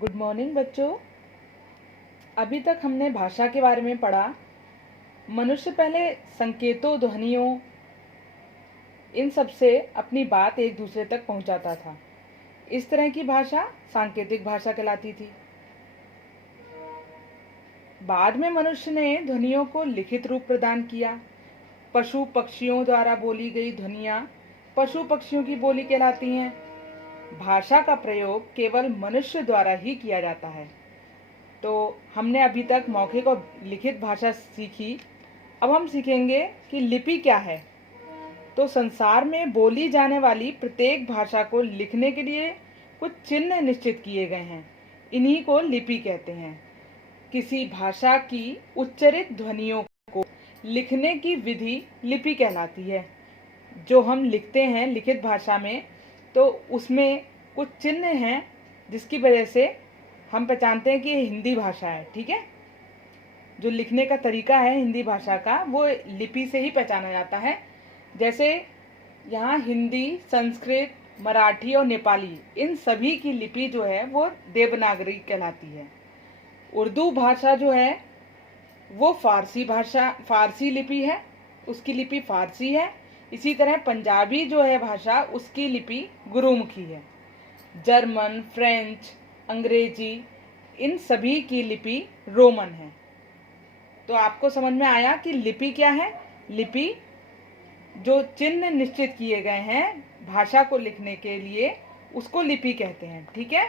Good morning बच्चों। अभी तक हमने भाषा के बारे में पढ़ा। मनुष्य पहले संकेतों, ध्वनियों, इन सब से अपनी बात एक दूसरे तक पहुंचाता था। इस तरह की भाषा सांकेतिक भाषा कहलाती थी। बाद में मनुष्य ने ध्वनियों को लिखित रूप प्रदान किया। पशु पक्षियों द्वारा बोली गई ध्वनियाँ पशु पक्षियों की बोली कहलाती हैं। भाषा का प्रयोग केवल मनुष्य द्वारा ही किया जाता है। तो हमने अभी तक मौखिक और लिखित भाषा सीखी। अब हम सीखेंगे कि लिपि क्या है। तो संसार में बोली जाने वाली प्रत्येक भाषा को लिखने के लिए कुछ चिन्ह निश्चित किए गए हैं। इन्हीं को लिपि कहते हैं। किसी भाषा की उच्चरित ध्वनियों को लिखने की विधि लिपि कहलाती है। जो हम लिखते हैं लिखित भाषा में, तो उसमें कुछ चिन्ह हैं जिसकी वजह से हम पहचानते हैं कि ये हिंदी भाषा है। ठीक है, जो लिखने का तरीका है हिंदी भाषा का, वो लिपि से ही पहचाना जाता है। जैसे यहाँ हिंदी, संस्कृत, मराठी और नेपाली, इन सभी की लिपि जो है वो देवनागरी कहलाती है। उर्दू भाषा जो है वो फारसी लिपि है, उसकी लिपि फारसी है। इसी तरह पंजाबी जो है भाषा, उसकी लिपि गुरुमुखी है। जर्मन, फ्रेंच, अंग्रेजी, इन सभी की लिपि रोमन है। तो आपको समझ में आया कि लिपि क्या है। लिपि जो चिन्ह निश्चित किए गए हैं भाषा को लिखने के लिए, उसको लिपि कहते हैं। ठीक है।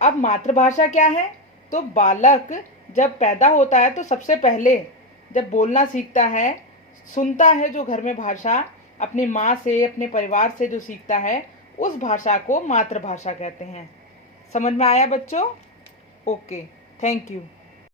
अब मातृभाषा क्या है। तो बालक जब पैदा होता है तो सबसे पहले जब बोलना सीखता है, सुनता है जो घर में भाषा, अपनी माँ से, अपने परिवार से जो सीखता है, उस भाषा को मातृभाषा कहते हैं। समझ में आया बच्चों? Okay, thank you.